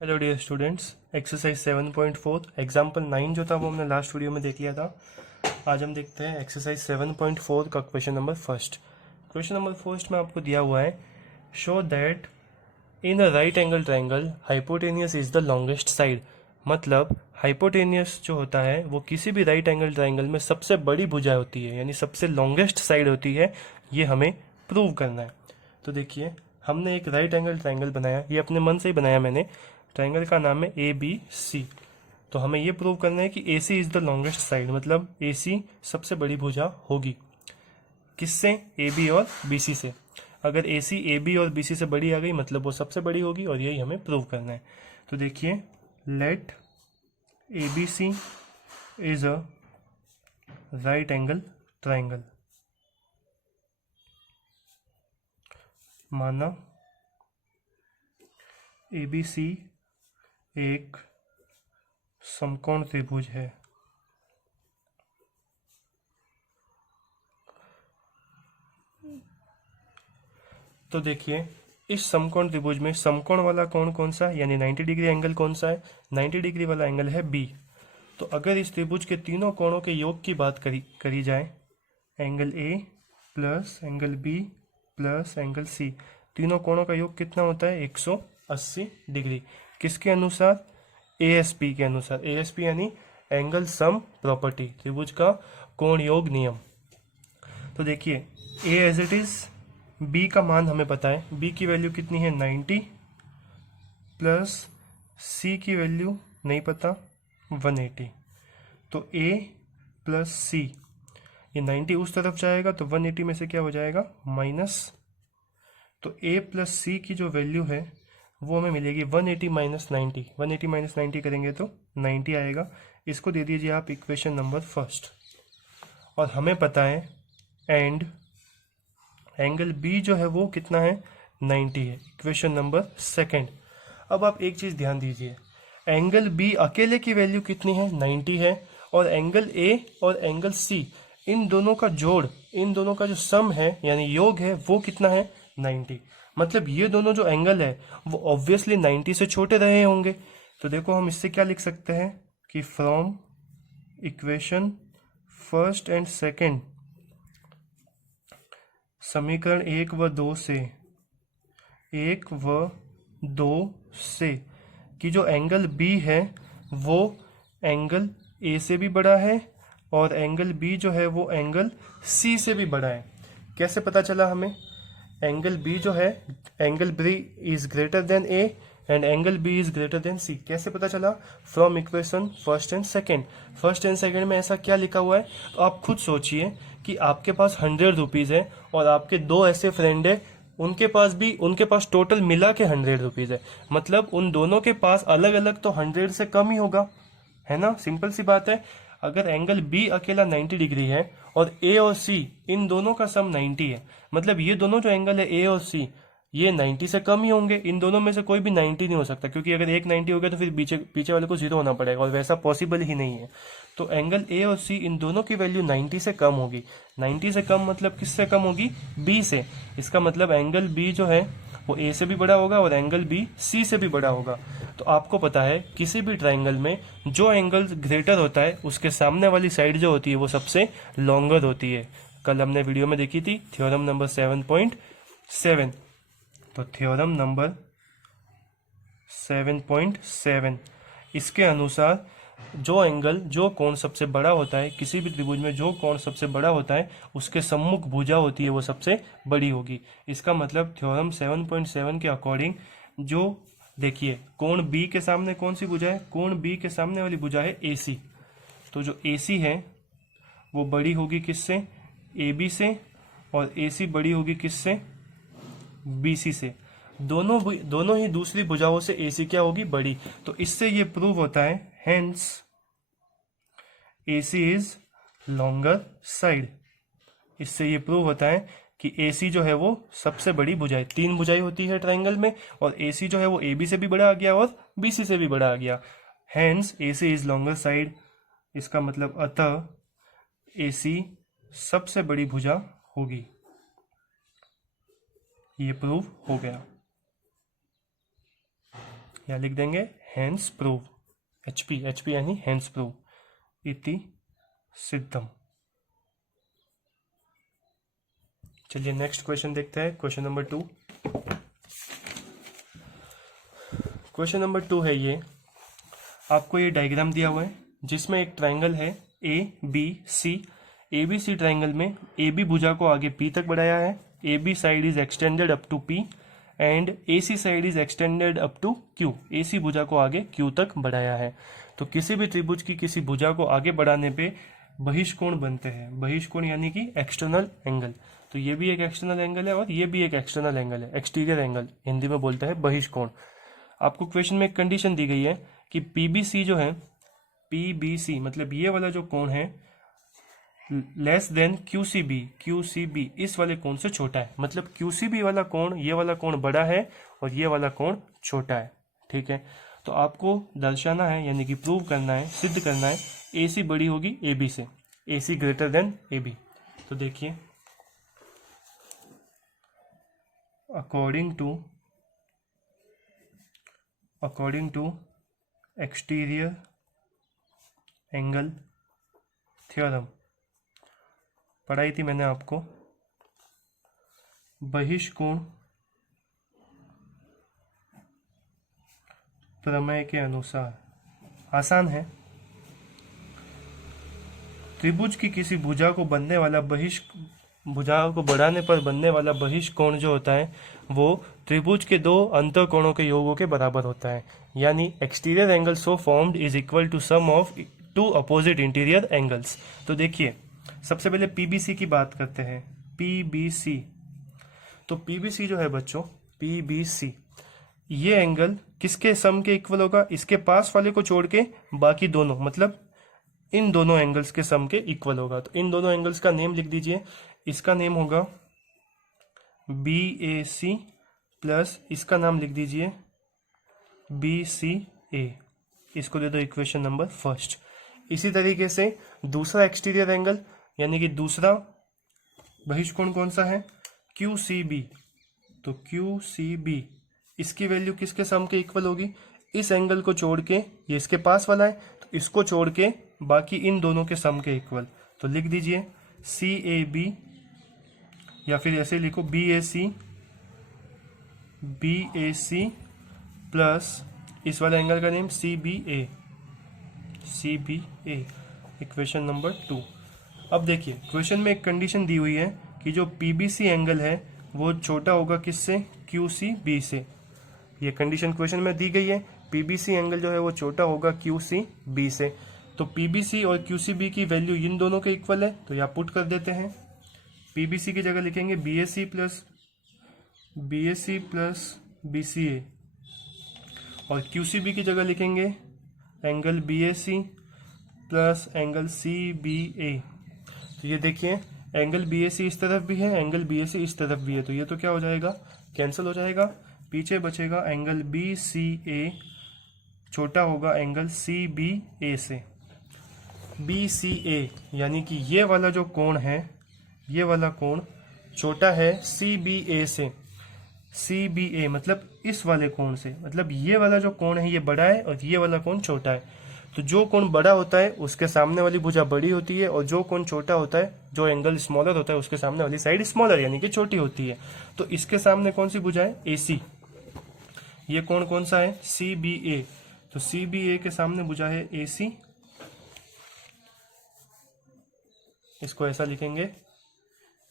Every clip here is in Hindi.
Hello dear students, exercise 7.4 example 9 जो था वो हमने लास्ट वीडियो में देख लिया था। आज हम देखते हैं एक्सरसाइज 7.4 का question number first. Question number first में आपको दिया हुआ है, show that in a right angle triangle hypotenuse is the longest side. मतलब हाइपोटेनियस जो होता है वो किसी भी राइट एंगल ट्राइंगल में सबसे बड़ी भुजा होती है, यानी सबसे लॉन्गेस्ट साइड होती है। ये हमें प्रूव करना है। तो देखिए, हमने एक राइट एंगल ट्राइंगल बनाया, ये अपने मन से ही बनाया मैंने। ट्राइंगल का नाम है ए बी सी। तो हमें ये प्रूव करना है कि ए C is the longest side, मतलब ए सी सबसे बड़ी भुजा होगी। किससे? ए बी और बी सी से। अगर ए सी ए बी और बी सी से बड़ी आ गई मतलब वो सबसे बड़ी होगी, और यही हमें प्रूव करना है। तो देखिए, let A B C is a right angle triangle. माना ए बी सी एक समकोण त्रिभुज है। तो देखिए, इस समकोण त्रिभुज में समकोण वाला कोण कौन सा है, यानी 90 डिग्री एंगल कौन सा है? 90 डिग्री वाला एंगल है बी। तो अगर इस त्रिभुज के तीनों कोणों के योग की बात करी जाए, angle A plus angle B plus angle C, तीनों कोणों का योग कितना होता है? 180 डिग्री। किसके अनुसार? एएसपी के अनुसार। एएसपी यानी एंगल सम प्रॉपर्टी, त्रिभुज का कोण योग नियम। तो देखिए, ए एज इट इज, बी का मान हमें पता है, बी की वैल्यू कितनी है? 90 प्लस सी की वैल्यू नहीं पता, 180। तो ए प्लस सी, ये 90 उस तरफ जाएगा तो 180 में से क्या हो जाएगा? माइनस। तो ए प्लस सी की जो वैल्यू है वो हमें मिलेगी 180 माइनस 90। 180 माइनस 90 करेंगे तो 90 आएगा। इसको दे दीजिए आप इक्वेशन नंबर फर्स्ट। और हमें पता है एंड एंगल बी जो है वो कितना है? 90 है, इक्वेशन नंबर सेकंड। अब आप एक चीज ध्यान दीजिए, एंगल बी अकेले की वैल्यू कितनी है? 90 है। और एंगल ए और एंगल सी, इन दोनों का जोड़, इन दोनों का जो सम है यानी योग है वो कितना है? 90। मतलब ये दोनों जो एंगल है वो ऑब्वियसली 90 से छोटे रहे होंगे। तो देखो, हम इससे क्या लिख सकते हैं कि from equation first and second, समीकरण 1 व 2 से कि जो एंगल बी है वो एंगल ए से भी बड़ा है और एंगल बी जो है वो एंगल सी से भी बड़ा है। कैसे पता चला हमें? एंगल बी जो है, angle B is greater than A and angle B is greater than C. कैसे पता चला? From equation first and second. First and second में ऐसा क्या लिखा हुआ है? तो आप खुद सोचिए कि आपके पास 100 रुपीज है और आपके दो ऐसे फ्रेंड है, उनके पास टोटल मिला के 100 रुपीज है। मतलब उन दोनों के पास अलग अलग तो 100 से कम ही होगा, है ना? सिंपल सी बात है। अगर एंगल बी अकेला 90 डिग्री है और ए और सी इन दोनों का सम 90 है, मतलब ये दोनों जो एंगल है ए और सी, ये 90 से कम ही होंगे। इन दोनों में से कोई भी 90 नहीं हो सकता, क्योंकि अगर एक 90 हो गया तो फिर पीछे पीछे वाले को 0 होना पड़ेगा, और वैसा पॉसिबल ही नहीं है। तो एंगल ए और सी इन दोनों की वैल्यू 90 से कम होगी। 90 से कम मतलब किससे कम होगी? बी से। इसका मतलब एंगल बी जो है वो ए से भी बड़ा होगा और एंगल बी सी से भी बड़ा होगा। तो आपको पता है किसी भी ट्राइंगल में जो एंगल ग्रेटर होता है उसके सामने वाली साइड जो होती है वो सबसे लॉन्गर होती है। कल हमने वीडियो में देखी थी थ्योरम नंबर 7.7। तो थ्योरम नंबर 7.7 इसके अनुसार जो कोण सबसे बड़ा होता है, किसी भी त्रिभुज में जो कोण सबसे बड़ा होता है उसके सम्मुख भुजा होती है वो सबसे बड़ी होगी। इसका मतलब थ्योरम 7.7 के अकॉर्डिंग, जो देखिए, कोण बी के सामने कौन सी भुजा है? कोण बी के सामने वाली भुजा है ए सी। तो जो ए सी है वो बड़ी होगी किससे? ए बी से। और ए सी बड़ी होगी किससे? बी सी से। दोनों ही दूसरी भुजाओं से ए सी क्या होगी? बड़ी। तो इससे ये प्रूव होता है, hence A C is longer side. इससे ये प्रूव होता है कि ए सी जो है वो सबसे बड़ी भुजाएं, 3 भुजाएं होती है ट्राइंगल में, और ए सी जो है वो ए बी से भी बड़ा आ गया और बी सी से भी बड़ा आ गया। Hence A C is longer side. इसका मतलब अतः ए सी सबसे बड़ी भुजा होगी। ये प्रूव हो गया। या लिख देंगे हेंस प्रूव, HP, HP यानी हेंस प्रूव, इति सिद्धम। चलिए नेक्स्ट क्वेश्चन देखते हैं, क्वेश्चन नंबर 2। क्वेश्चन नंबर 2 है ये, आपको ये डायग्राम दिया हुआ है जिसमें एक ट्रायंगल है ABC। ABC ट्रायंगल में AB भुजा को आगे P तक बढ़ाया है, AB side is extended up to P and AC side is extended up to Q। AC भुजा को आगे Q तक बढ़ाया है। तो किसी भी त्रिभुज की किसी भुजा को आगे बढ़ाने पे बहिष्कोण बनते हैं। बहिष्कोण यानी कि एक्सटर्नल एंगल। तो ये भी एक एक्सटर्नल एंगल है और ये भी एक एक्सटर्नल एंगल है, एक्सटीरियर एंगल हिंदी में बोलते हैं बहिष्कोण। आपको क्वेश्चन में एक कंडीशन दी गई है कि PBC जो है, PBC मतलब ये वाला जो कोण है लेस देन QCB, QCB इस वाले कोण से छोटा है। मतलब QCB वाला कोण, ये वाला कोण बड़ा है और ये वाला कोण छोटा है। ठीक है, तो आपको दर्शाना है यानी कि प्रूव करना है, सिद्ध करना है AC बड़ी होगी AB से, AC ग्रेटर देन AB। तो देखिए, according to exterior angle theorem, पढ़ाई थी मैंने आपको, बहिष्कोण प्रमेय के अनुसार, आसान है, त्रिभुज की किसी भुजा को बनने वाला भुजा को बढ़ाने पर बनने वाला बहिष्कोण जो होता है वो त्रिभुज के दो अंतःकोणों के योगों के बराबर होता है। यानी exterior angle so formed is equal to sum of two opposite interior angles. तो देखिए, सबसे पहले PBC की बात करते हैं। PBC, तो PBC जो है बच्चों, PBC ये एंगल किसके सम के इक्वल होगा? इसके पास वाले को छोड़ के बाकी दोनों, मतलब इन दोनों एंगल्स के सम के इक्वल होगा। तो इन दोनों एंगल्स का नेम लिख दीजिए। इसका नेम होगा BAC प्लस इसका नाम लिख दीजिए BCA। इसको दे दो इक्वेशन नंबर फर्स्ट। इसी तरीके से दूसरा एक्सटीरियर एंगल यानी कि दूसरा बहिष्कोण कौन सा है? QCB। तो QCB इसकी वैल्यू किसके सम के इक्वल होगी? इस एंगल को छोड़ के, ये इसके पास वाला है तो इसको छोड़ के बाकी इन दोनों के सम के इक्वल। तो लिख दीजिए CAB या फिर ऐसे लिखो BAC प्लस इस वाले एंगल का नेम CBA। Equation number 2। अब देखिए, क्वेश्चन में एक कंडीशन दी हुई है कि जो PBC एंगल है वो छोटा होगा किससे? QCB से। ये कंडीशन क्वेश्चन में दी गई है, PBC एंगल जो है वो छोटा होगा QCB से। तो PBC और QCB की वैल्यू इन दोनों के इक्वल है, तो यहाँ पुट कर देते हैं। PBC की जगह लिखेंगे BAC प्लस BCA और QCB की जगह लिखेंगे angle BAC plus angle CBA। तो ये देखिए, एंगल BAC इस तरफ भी है, एंगल BAC इस तरफ भी है, तो ये तो क्या हो जाएगा? कैंसिल हो जाएगा। पीछे बचेगा एंगल BCA छोटा होगा एंगल CBA से। BCA यानी कि ये वाला जो कोण है, ये वाला कोण छोटा है CBA से। CBA मतलब इस वाले कोण से, मतलब ये वाला जो कोण है ये बड़ा है और ये वाला कोण छोटा है। तो जो कोण बड़ा होता है उसके सामने वाली भुजा बड़ी होती है और जो कोण छोटा होता है, जो एंगल स्मॉलर होता है उसके सामने वाली साइड स्मॉलर यानी कि छोटी होती है। तो इसके सामने कौन सी भुजा है? AC। ये कोण कौन सा है? CBA। तो CBA के सामने भुजा है AC। इसको ऐसा लिखेंगे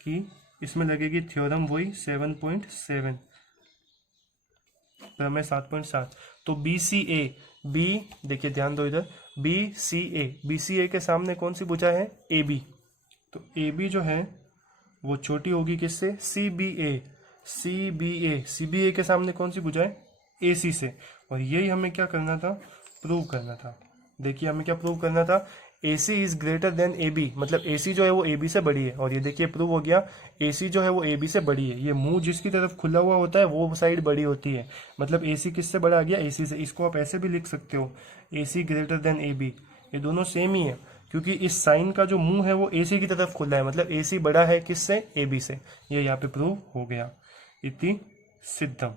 कि इसमें लगेगी थ्योरम वही 7.7, प्रमेय 7.7। तो BCA, B देखिए ध्यान दो इधर, BCA के सामने कौन सी भुजा है? AB। तो AB जो है वो छोटी होगी किससे? CBA के सामने कौन सी भुजा है? AC से। और यही हमें क्या करना था? प्रूव करना था। देखिए हमें क्या प्रूव करना था? AC is greater then AB, मतलब AC जो है वो AB से बड़ी है। और ये देखिए प्रूव हो गया, AC जो है वो AB से बड़ी है। ये मुंह जिसकी तरफ खुला हुआ होता है वो साइड बड़ी होती है, मतलब AC किससे बड़ा आ गया? AC से। इसको आप ऐसे भी लिख सकते हो, AC ग्रेटर देन AB। ये दोनों सेम ही है क्योंकि इस साइन का जो मुंह है वो AC की तरफ खुला है, मतलब AC बड़ा है किससे? AB से। ये यहाँ पे प्रूव हो गया। इति सिद्धम।